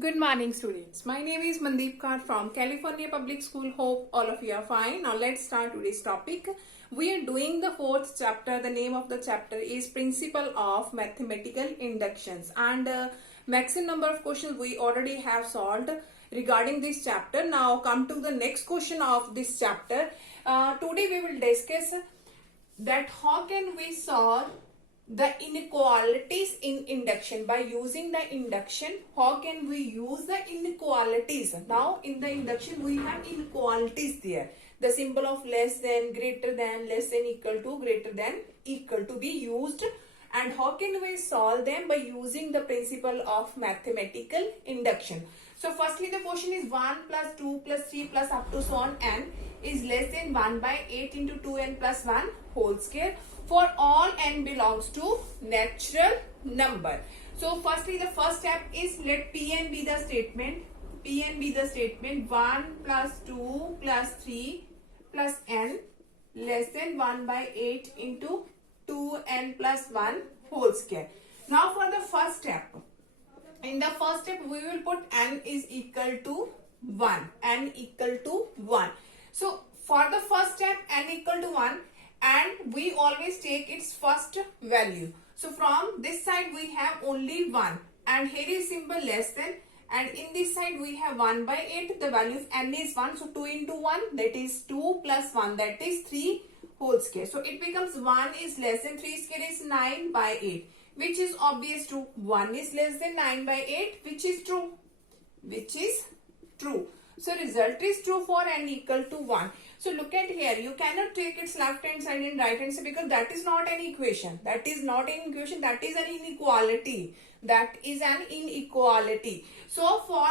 Good morning, students. My name is Mandeep Kaur from California Public School. Hope all of you are fine. Now let's start today's topic. We are doing the fourth chapter. The name of the chapter is Principle of Mathematical Inductions, and maximum number of questions we already have solved regarding this chapter. Now come to the next question of this chapter. Today we will discuss that how can we solve the inequalities in induction. By using the induction, how can we use the inequalities? Now in the induction we have inequalities there, the symbol of less than, greater than, less than, equal to, greater than, equal to be used. And how can we solve them? By using the principle of mathematical induction. So firstly the question is 1 plus 2 plus 3 plus up to so on n is less than 1 by 8 into 2n plus 1 whole square for all n belongs to natural number. So firstly the first step is let Pn be the statement. Pn be the statement 1 plus 2 plus 3 plus n less than 1 by 8 into 2n plus 1 whole square. Now for the first step, in the first step we will put n is equal to 1. N equal to 1. So for the first step n equal to 1, and we always take its first value. So from this side we have only 1, and here is symbol less than, and in this side we have 1 by 8. The value of n is 1, so 2 into 1, that is 2 plus 1, that is 3 whole square. So it becomes 1 is less than 3 square is 9 by 8, which is obvious true. 1 is less than 9 by 8, which is true. Which is true. So result is true for n equal to 1. So look at here, you cannot take its left hand side and right hand side because that is not an equation. That is not an equation, that is an inequality. That is an inequality. So for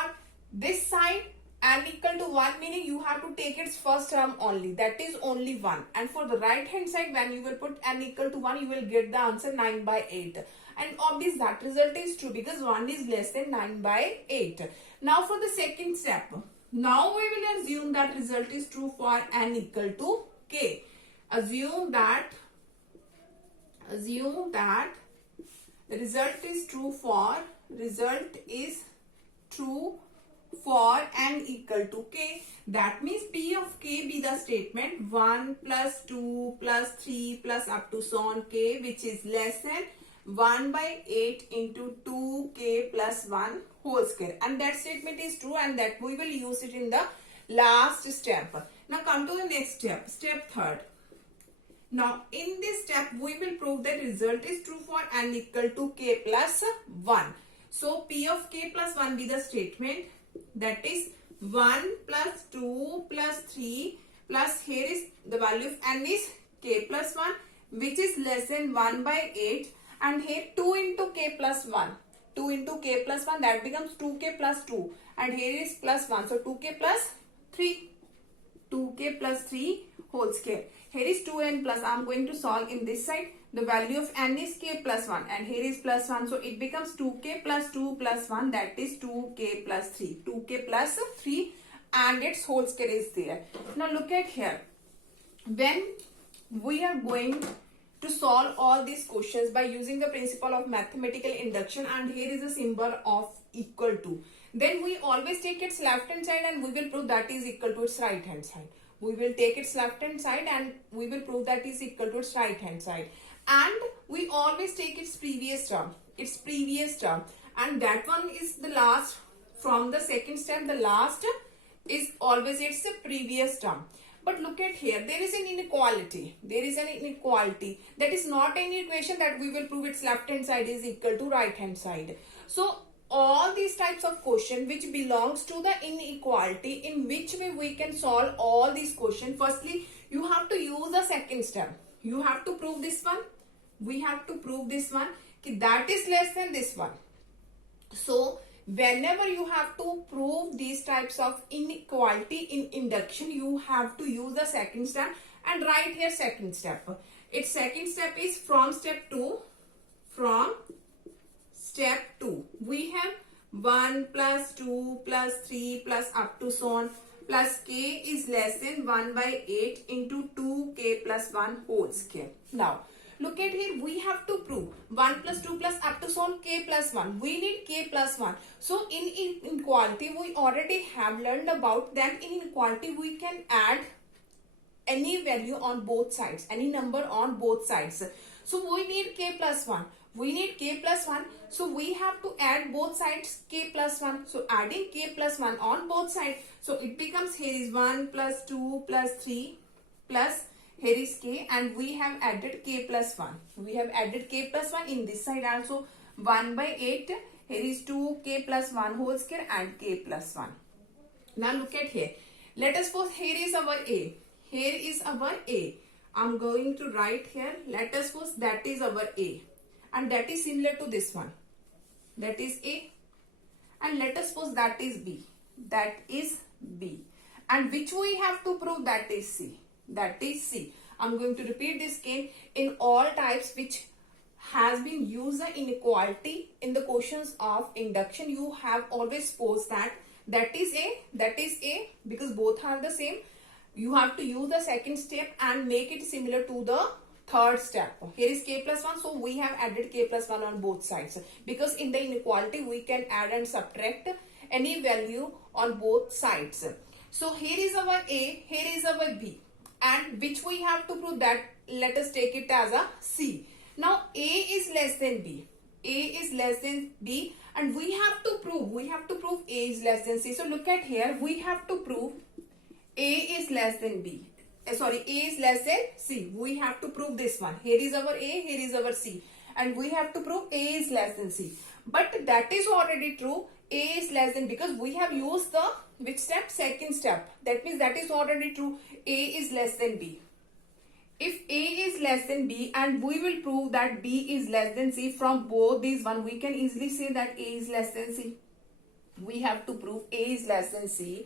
this side n equal to 1, meaning you have to take its first term only, that is only 1. And for the right hand side, when you will put n equal to 1, you will get the answer 9 by 8. And obvious that result is true because 1 is less than 9 by 8. Now for the second step, now we will assume that result is true for n equal to k. Assume that the result is true for n equal to k. That means p of k be the statement 1 plus 2 plus 3 plus up to so on k, which is less than 1 by 8 into 2k plus 1 whole square. And that statement is true, and that we will use it in the last step. Now come to the next step, step third. Now in this step we will prove that result is true for n equal to k plus 1. So p of k plus 1 be the statement, that is 1 plus 2 plus 3 plus here is the value of n is k plus 1, which is less than 1 by 8, and here 2 into k plus 1. 2 into k plus 1, that becomes 2k plus 2, and here is plus 1, so 2k plus 3. 2k plus 3 whole square. Here is 2n plus, I am going to solve in this side. The value of n is k plus 1, and here is plus 1, so it becomes 2k plus 2 plus 1, that is 2k plus 3. 2k plus 3, and its whole square is there. Now look at here. When we are going to solve all these questions by using the principle of mathematical induction, and here is a symbol of equal to, then we always take its left hand side and we will prove that is equal to its right hand side. We will take its left hand side and we will prove that is equal to its right hand side. And we always take its previous term, and that one is the last. From the second step, the last is always its previous term. But look at here, there is an inequality. That is not an equation that we will prove its left hand side is equal to right hand side. So all these types of question which belongs to the inequality, in which way we can solve all these questions. Firstly, you have to use the second step. You have to prove this one. We have to prove this one, that is less than this one. So whenever you have to prove these types of inequality in induction, you have to use the second step, and write here second step. Its second step is from step 2. From step 2 we have 1 plus 2 plus 3 plus up to so on plus k is less than 1 by 8 into 2k plus 1 whole square. Now look at here, we have to prove 1 plus 2 plus up to so on k plus 1. We need k plus 1. So in inequality, we already have learned about that in inequality we can add any value on both sides, any number on both sides. So we need k plus 1. We need k plus 1. So we have to add both sides k plus 1. So adding k plus 1 on both sides. So it becomes here is 1 plus 2 plus 3 plus here is k, and we have added k plus 1. We have added k plus 1 in this side also. 1 by 8. Here is 2k plus 1 whole square and k plus 1. Now look at here. Let us suppose here is our a. Here is our a. I'm going to write here. Let us suppose that is our a. And that is similar to this one. That is a. And let us suppose that is b. That is b. And which we have to prove, that is c. That is c. I'm going to repeat this again. In all types which has been used the inequality in the questions of induction, you have always supposed that that is a, because both are the same. You have to use the second step and make it similar to the third step. Here is k plus 1, so we have added k plus 1 on both sides, because in the inequality we can add and subtract any value on both sides. So here is our a, here is our b, and which we have to prove that, let us take it as a c. Now a is less than b, a is less than b, and we have to prove a is less than c. So look at here, we have to prove a is less than b. A is less than c. We have to prove this one. Here is our a, here is our c, and we have to prove a is less than c. But that is already true. A is less than, because we have used the which step? Second step. That means that is already true. A is less than b. If a is less than b, and we will prove that b is less than c from both these one, we can easily say that a is less than c. We have to prove a is less than c,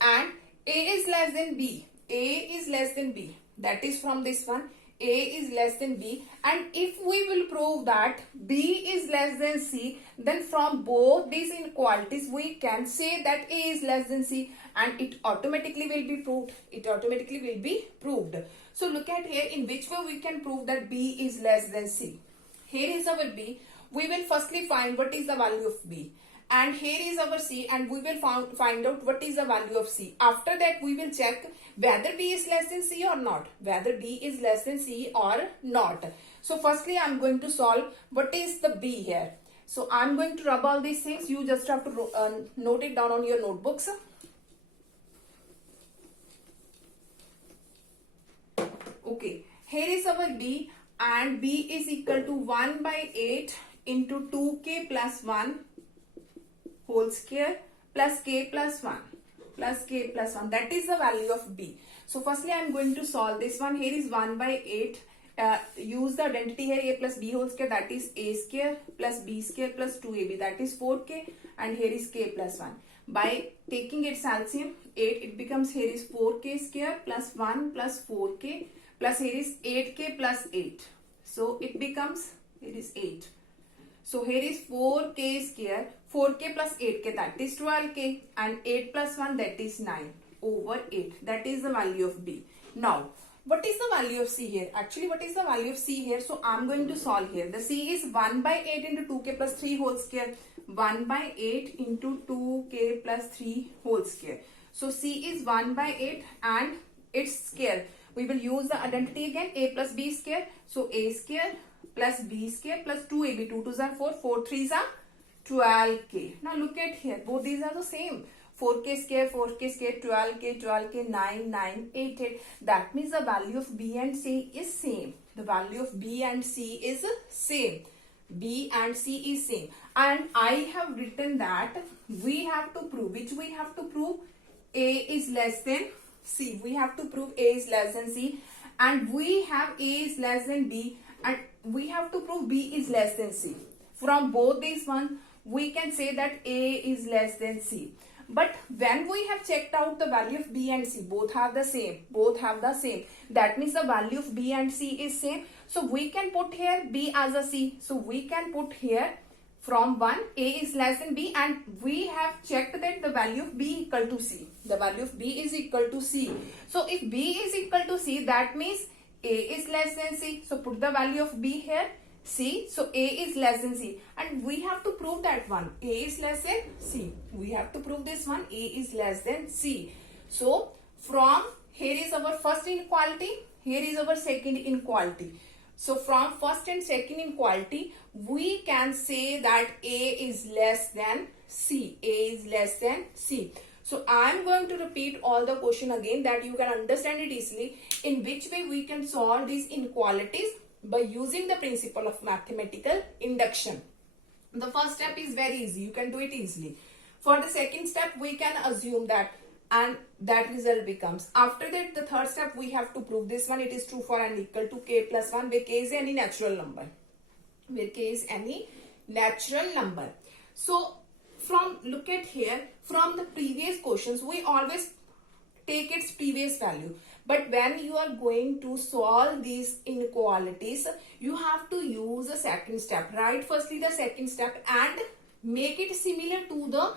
and a is less than b. A is less than b. That is from this one. A is less than b, and if we will prove that b is less than c, then from both these inequalities we can say that a is less than c, and it automatically will be proved. It automatically will be proved. So look at here, in which way we can prove that b is less than c. Here is our b. We will firstly find what is the value of b. And here is our c, and we will find out what is the value of c. After that we will check whether b is less than c or not. Whether b is less than c or not. So firstly I am going to solve what is the b here. So I am going to rub all these things. You just have to note it down on your notebooks. Okay, here is our b, and b is equal to 1 by 8 into 2k plus 1 whole square plus k plus 1 plus k plus 1. That is the value of b. So firstly I am going to solve this one. Here is 1 by 8. Use the identity here, a plus b whole square, that is a square plus b square plus 2ab, that is 4k, and here is k plus 1. By taking its LCM 8, it becomes, here is 4k square plus 1 plus 4k plus here is 8k plus 8. So it becomes, here is 8. So here is 4k square, 4k plus 8k, that is 12k, and 8 plus 1, that is 9 over 8. That is the value of b. Now, what is the value of c here? Actually, what is the value of c here? So I am going to solve here. The c is 1 by 8 into 2k plus 3 whole square. 1 by 8 into 2k plus 3 whole square. So c is 1 by 8 and its square. We will use the identity again, a plus b square. So a square plus b square plus 2ab, 2 2s are 4, 4 3s are 12k. Now look at here, both these are the same. 4k square, 12k, 12k, 9, 9, 8, 8. That means the value of b and c is same. The value of b and c is same. B and c is same. And I have written that we have to prove, which we have to prove, a is less than c. We have to prove a is less than c. And we have a is less than b. And we have to prove b is less than c. From both these ones, we can say that a is less than c. But when we have checked out the value of b and c, both have the same. Both have the same. That means the value of b and c is same. So we can put here b as a c. So we can put here from 1, a is less than b, and we have checked that the value of b equal to c. The value of b is equal to c. So if b is equal to c, that means A is less than C. So put the value of B here. C. So A is less than C. And we have to prove that one. A is less than C. We have to prove this one. A is less than C. So from here is our first inequality. Here is our second inequality. So from first and second inequality, we can say that A is less than C. A is less than C. So I am going to repeat all the question again that you can understand it easily. In which way we can solve these inequalities? By using the principle of mathematical induction. The first step is very easy. You can do it easily. For the second step, we can assume that, and that result becomes. After that, the third step, we have to prove this one. It is true for n equal to k plus 1 where k is any natural number. Where k is any natural number. So from, look at here, from the previous questions, we always take its previous value. But when you are going to solve these inequalities, you have to use the second step. Write firstly the second step and make it similar to the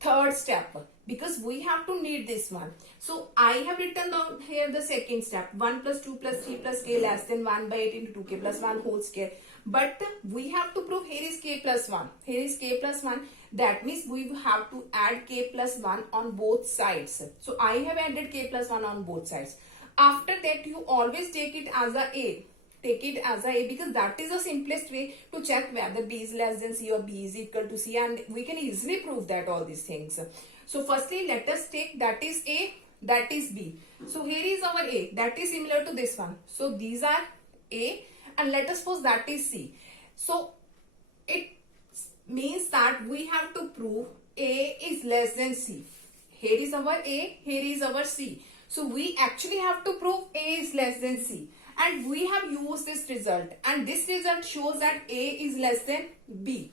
third step, because we have to need this one. So I have written down here the second step. 1 plus 2 plus 3 plus k less than 1 by 8 into 2k plus 1 whole square. But we have to prove here is k plus 1. Here is k plus 1. That means we have to add k plus 1 on both sides. So I have added k plus 1 on both sides. After that, you always take it as a. Take it as a because that is the simplest way to check whether B is less than C or B is equal to C, and we can easily prove that all these things. So firstly, let us take that is A, that is B. So here is our A, that is similar to this one. So these are A, and let us suppose that is C. So it means that we have to prove A is less than C. Here is our A, here is our C. So we actually have to prove A is less than C. And we have used this result. And this result shows that A is less than B.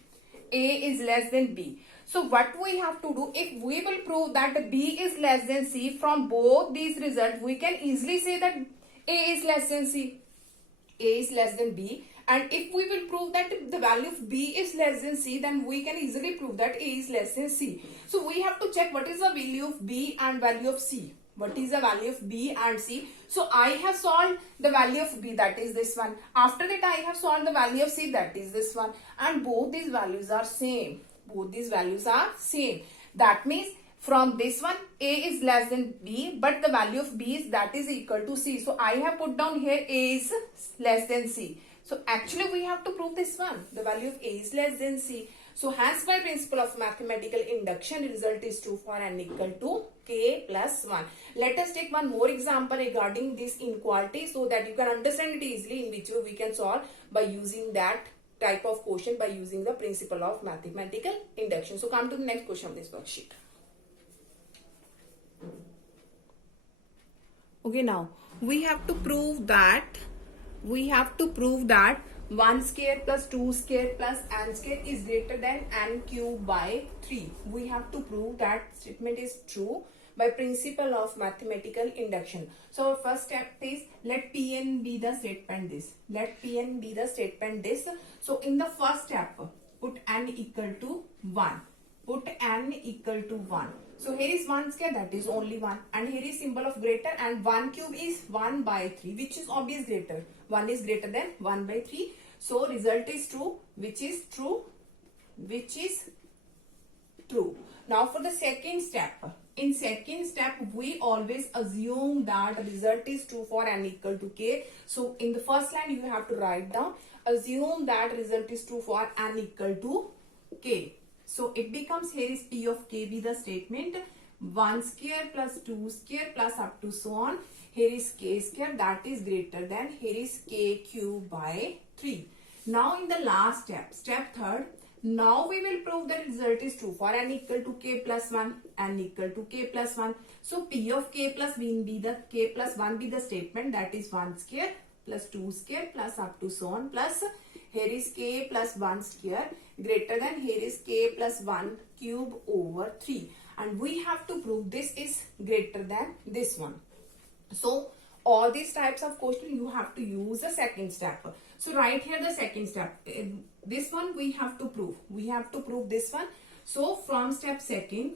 A is less than B. So what we have to do, if we will prove that B is less than C from both these results, we can easily say that A is less than C. A is less than B. And if we will prove that the value of B is less than C, then we can easily prove that A is less than C. So we have to check what is the value of B and value of C. What is the value of B and C? So I have solved the value of B, that is this one. After that, I have solved the value of C, that is this one. And both these values are same. Both these values are same. That means from this one, A is less than B, but the value of B is that is equal to C. So I have put down here A is less than C. So actually we have to prove this one. The value of A is less than C. So hence by principle of mathematical induction, the result is true for n equal to k plus 1. Let us take one more example regarding this inequality so that you can understand it easily, in which way we can solve by using that type of question, by using the principle of mathematical induction. So come to the next question of this worksheet. Okay, now we have to prove that 1 square plus 2 square plus n square is greater than n cube by 3. We have to prove that statement is true by principle of mathematical induction. So our first step is, let Pn be the statement this. Let Pn be the statement this. So in the first step, put n equal to 1. Put n equal to 1. So here is 1 square, that is only 1. And here is symbol of greater, and 1 cube is 1 by 3, which is obvious greater. 1 is greater than 1 by 3. So result is true, which is true. Now for the second step. In second step, we always assume that the result is true for n equal to k. So in the first line, you have to write down, assume that result is true for n equal to k. So it becomes, here is P of k be the statement, 1 square plus 2 square plus up to so on. Here is k square, that is greater than, here is k cube by 3. Now in the last step, step third, now we will prove the result is true for n equal to k plus 1, n equal to k plus 1. So P of k plus 1 be the k plus 1 be the statement, that is 1 square plus 2 square plus up to so on, plus here is k plus 1 square greater than, here is k plus 1 cube over 3. And we have to prove this is greater than this one. So all these types of question you have to use the second step. So right here the second step. This one we have to prove. We have to prove this one. So from step second,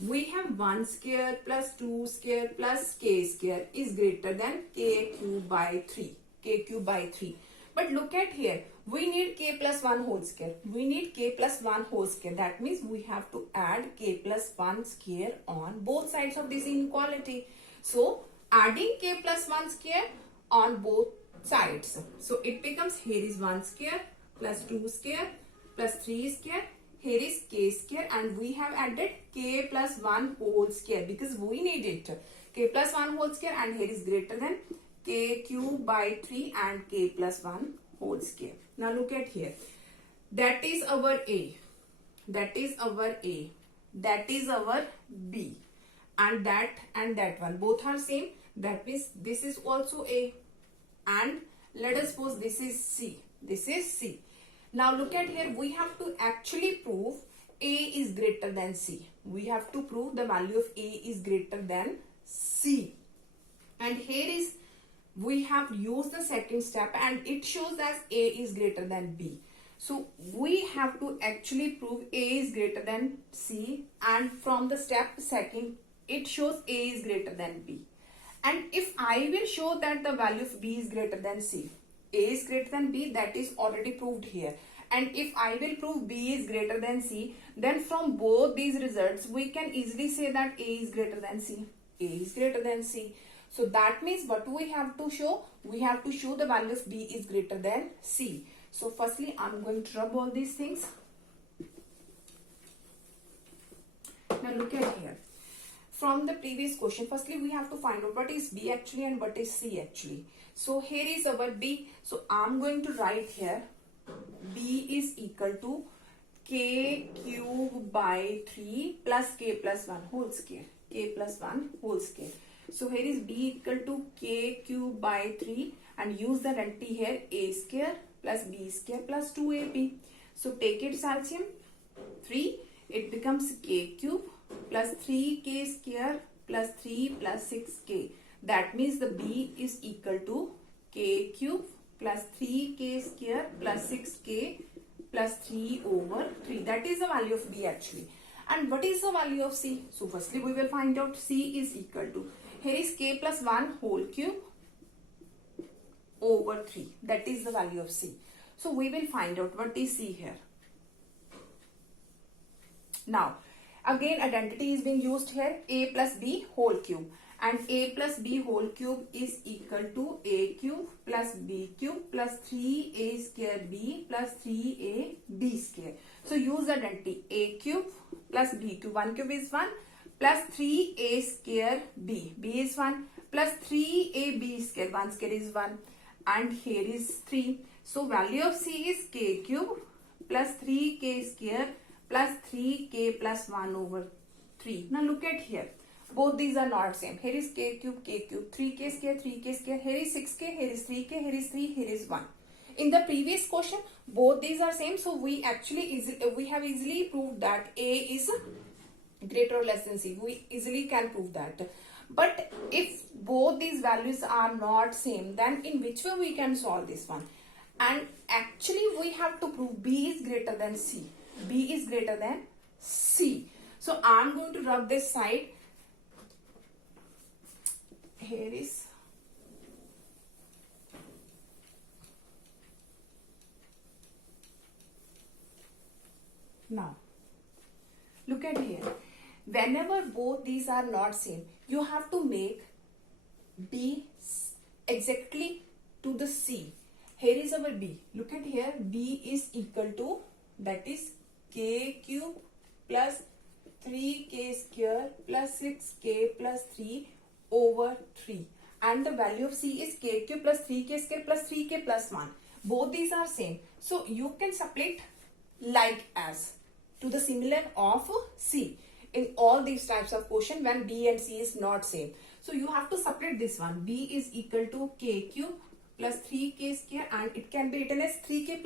we have 1 square plus 2 square plus k square is greater than k cube by 3. K cube by 3. But look at here. We need k plus 1 whole square. We need k plus 1 whole square. That means we have to add k plus 1 square on both sides of this inequality. So adding k plus 1 square on both sides. So it becomes, here is 1 square plus 2 square plus 3 square. Here is k square, and we have added k plus 1 whole square because we need it. K plus 1 whole square, and here is greater than k cube by 3 and k plus 1 whole square. Now look at here. That is our A. That is our A. That is our B. And that one. Both are same. That means this is also A. And let us suppose this is C. This is C. Now look at here. We have to actually prove A is greater than C. We have to prove the value of A is greater than C. And here is, we have used the second step and it shows as A is greater than B. So we have to actually prove A is greater than C, and from the step second, it shows A is greater than B. And if I will show that the value of B is greater than C, A is greater than B, that is already proved here. And if I will prove B is greater than C, then from both these results, we can easily say that A is greater than C. A is greater than C. So that means what do we have to show? We have to show the value of B is greater than C. So firstly, I'm going to rub all these things. Now look at here. From the previous question, firstly we have to find out what is B actually and what is C actually. So here is our B. So I'm going to write here B is equal to k cube by 3 plus k plus 1 whole square. K plus 1 whole square. So here is B equal to k cube by 3, and use the identity here, A square plus B square plus 2AB. So take its LCM, 3, it becomes k cube plus 3k square plus 3 plus 6k. That means the B is equal to k cube plus 3k square plus 6k plus 3 over 3. That is the value of B actually. And what is the value of C? So firstly we will find out C is equal to, here is k plus 1 whole cube over 3. That is the value of C. So we will find out what is C here. Now again identity is being used here, A plus B whole cube. And A plus B whole cube is equal to A cube plus B cube plus 3A square B plus 3A B square. So use the identity, A cube plus B cube, 1 cube is 1, plus 3A square B, B is 1, plus 3AB square, 1 square is 1, and here is 3. So value of C is k cube plus 3k square plus 3k plus 1 over 3. Now look at here. Both these are not same. Here is k cube, 3k square, 3k square. Here is 6k, here is 3k, here is 3, here is 1. In the previous question, both these are same. So we actually we have easily proved that A is greater or less than C. We easily can prove that. But if both these values are not same, then in which way we can solve this one? And actually we have to prove B is greater than C. B is greater than C. So I'm going to rub this side. Here is now look at here. Whenever both these are not same, you have to make B exactly to the C. Here is our B. Look at here. B is equal to, that is k cube plus 3k square plus 6k plus 3 over 3. And the value of C is k cube plus 3k square plus 3k plus 1. Both these are same. So you can split like as to the similar of C in all these types of question when B and C is not same. So you have to separate this one. B is equal to k cube plus 3k square, and it can be written as 3k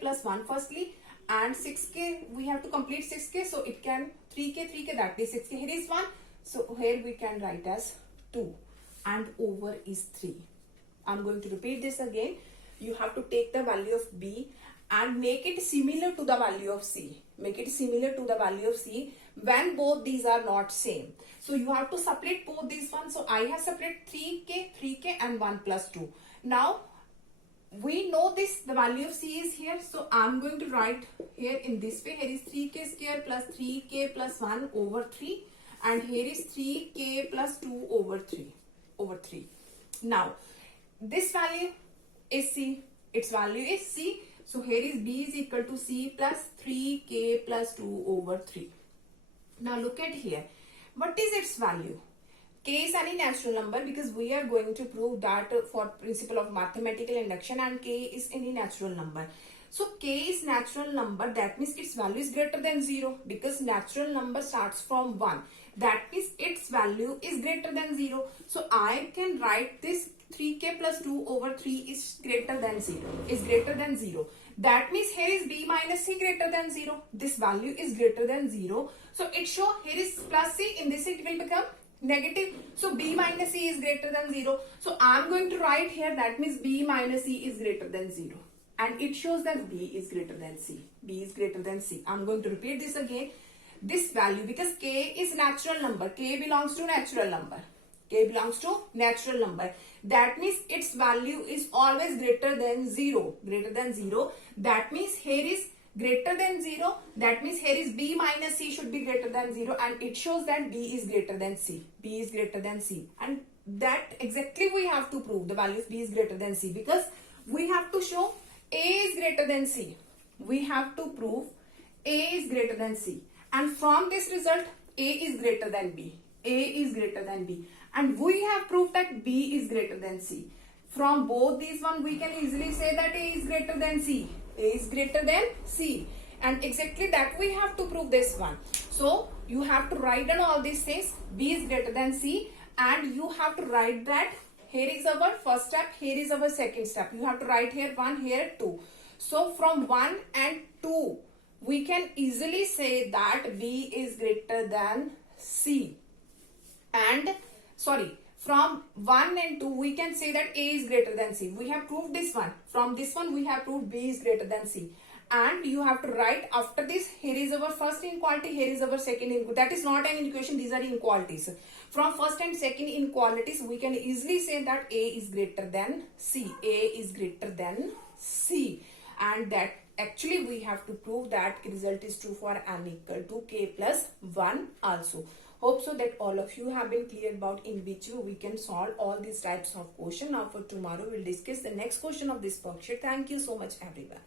plus 1 firstly, and 6k we have to complete 6k, so it can 3k, that is 6k. Here is 1, so here we can write as 2, and over is 3. I'm going to repeat this again. You have to take the value of B and make it similar to the value of C. Make it similar to the value of C when both these are not same. So you have to separate both these ones. So I have separated 3k and 1 plus 2. Now we know this, the value of c is here, so I'm going to write here in this way. Here is 3k square plus 3k plus 1 over 3, and here is 3k plus 2 over 3. Now this value is c, its value is c, so here is b is equal to c plus 3k plus 2 over 3. Now look at here, what is its value? K is any natural number, because we are going to prove that for principle of mathematical induction, and k is any natural number. So k is natural number, that means its value is greater than 0, because natural number starts from 1. That means its value is greater than 0. So I can write this 3k plus 2 over 3 is greater than 0. That means here is b minus c greater than 0. This value is greater than 0. So it show here is plus c, in this it will become negative. So b minus c is greater than 0. So I'm going to write here, that means b minus c is greater than 0. And it shows that b is greater than c. b is greater than c. I'm going to repeat this again. This value, because k is natural number. K belongs to natural number. K belongs to natural number. That means its value is always greater than 0. Greater than 0. That means here is greater than 0. That means here is b minus c should be greater than 0, and it shows that b is greater than c. b is greater than c. And that exactly we have to prove the value of b is greater than c, because we have to show a is greater than c. We have to prove a is greater than c. And from this result, a is greater than b. A is greater than b. And we have proved that b is greater than c. From both these one, we can easily say that a is greater than c. A is greater than c. And exactly that we have to prove this one. So you have to write down all these things. B is greater than c. And you have to write that here is our first step, here is our second step. You have to write here 1, here 2. So from 1 and 2, we can easily say that b is greater than c. And sorry, from 1 and 2, we can say that a is greater than c. We have proved this one. From this one, we have proved b is greater than c. And you have to write after this, here is our first inequality, here is our second inequality. That is not an equation, these are inequalities. From first and second inequalities, we can easily say that a is greater than c. A is greater than c. And that actually we have to prove that result is true for n equal to k plus 1 also. Hope so that all of you have been clear about in which way we can solve all these types of question. Now for tomorrow, we'll discuss the next question of this worksheet. Thank you so much, everyone.